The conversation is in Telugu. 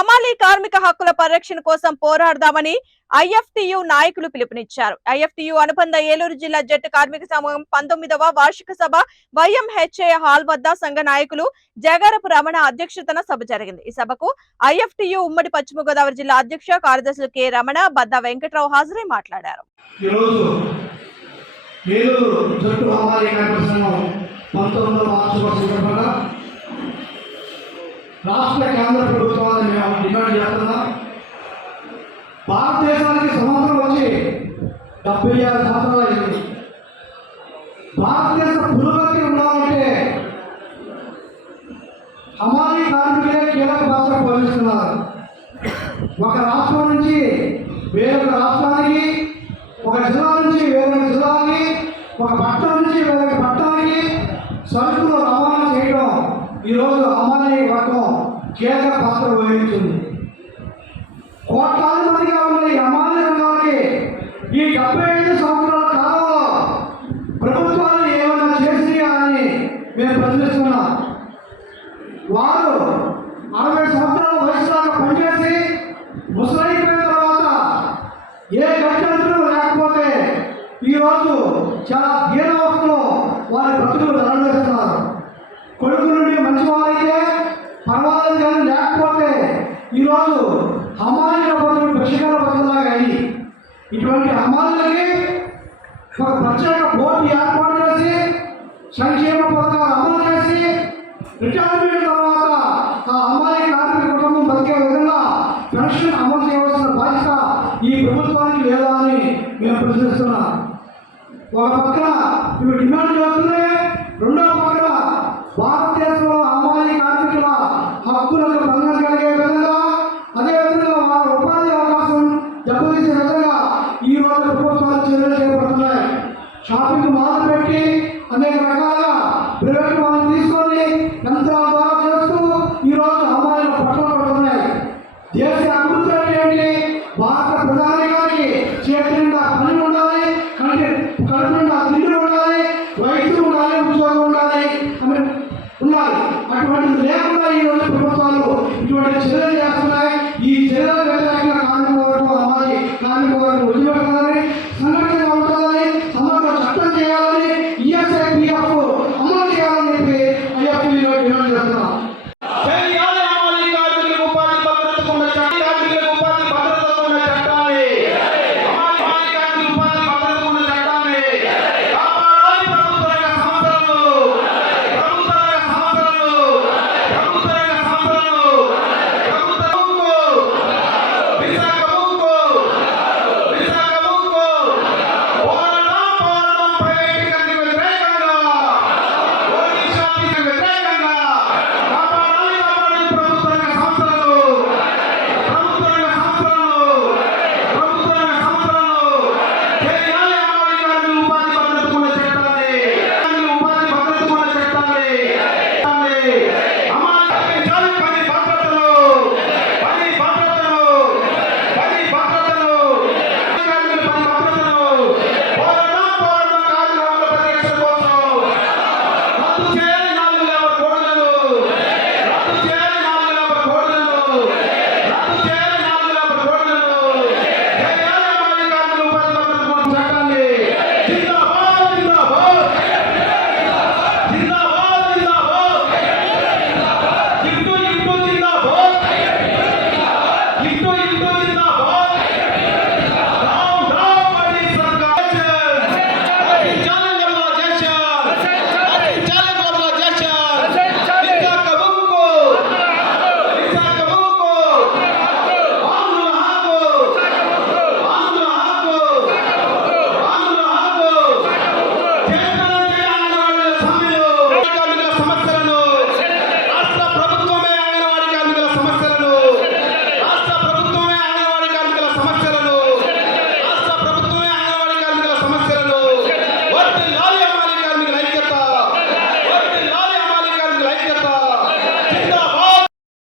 కార్మిక హక్కుల పరిరక్షణ కోసం పోరాడదామని ఐఎఫ్టియు నాయకులు పిలుపునిచ్చారు. ఐఎఫ్టియు అనుబంధ ఏలూరు జిల్లా జట్టు కార్మిక సంఘం పంతొమ్మిదవ వార్షిక సభ వైఎంహెచ్ఏ హాల్ వద్ద సంఘ నాయకులు జగారపు రమణ అధ్యక్షతన సభ జరిగింది. ఈ సభకు ఐఎఫ్టియు ఉమ్మడి పశ్చిమ గోదావరి జిల్లా అధ్యక్ష కార్యదర్శులు కె రమణ బద్ద వెంకట్రావు హాజరై మాట్లాడారు. ఏలూరు జట్టు హమాలి కార్మిక సంఘం పంతొమ్మిదవ వార్షిక సందర్భంగా రాష్ట్ర కేంద్ర ప్రభుత్వాన్ని మేము డిమాండ్ చేస్తున్నాం. భారతదేశానికి స్వతంత్రం వచ్చి డెబ్బై ఆరు సంవత్సరాలు అయింది. భారతదేశ పురోగతి ఉండాలంటే హమాలి కార్మికులే కీలక పాత్ర పోషిస్తున్నారు. ఒక రాష్ట్రం నుంచి వేరొక రాష్ట్రానికి ఒక జిల్లా నుంచి వేరొక జిల్లాకి ఒక పట్టణం నుంచి వేరొక పట్టణానికి సరుకులు రవాణా చేయడం ఈరోజు అమ్మాయి వర్గం కీలక పాత్ర వహించింది కోట్లాది మందిగా ఉన్న ఈ అమ్మాయి రంగానికి ఈ డెబ్బై ఐదు సంవత్సరాల కాలంలో ప్రభుత్వాలు ఏమైనా చేసి అని మేము ప్రశ్నిస్తున్నాం. వారు అరవై సంవత్సరాల వయసు దాకా పనిచేసి ముసలైపోయిన తర్వాత ఏ గత్యంతరం లేకపోతే ఈరోజు చాలా దీనవస్థలో వారి బ్రతుకులు నెరవేరుస్తున్నారు కొడుకులు పర్వాలేదు కానీ లేకపోతే ఈరోజు హమాలీల బతులు భిక్షకాల బతులాగా అయ్యి ఇటువంటి హమాలీలకి ఒక ప్రత్యేక బోర్డు ఏర్పాటు చేసి సంక్షేమ పథకాలు అమలు చేసి రిటైర్మెంట్ తర్వాత ఆ అమ్మాయి కార్మిక కుటుంబం బతికే విధంగా పెన్షన్ అమలు చేయవలసిన బాధ్యత ఈ ప్రభుత్వానికి లేదా అని మేము ప్రశ్నిస్తున్నాం. ఒక పక్కన ఇవి డిమాండ్ చేస్తున్నాయి రెండో పక్కన భారతదేశం హక్కులకు భంగం కలిగే విధంగా అదేవిధంగా వారి ఉపాధి అవకాశం దెబ్బతీసే విధంగా ఈ రోజు ప్రభుత్వాలు చర్యలు చేపడుతున్నాయి. షాపింగ్ మాల్ పెట్టి అనేక రకాలుగా ప్రైవేట్ వాళ్ళు తీసుకొని యంత్రాల ద్వారా చేస్తూ ఈ రోజు అమ్మాయిలు పట్టణ పడుతున్నాయి దేశ అభివృద్ధి అంటే భారత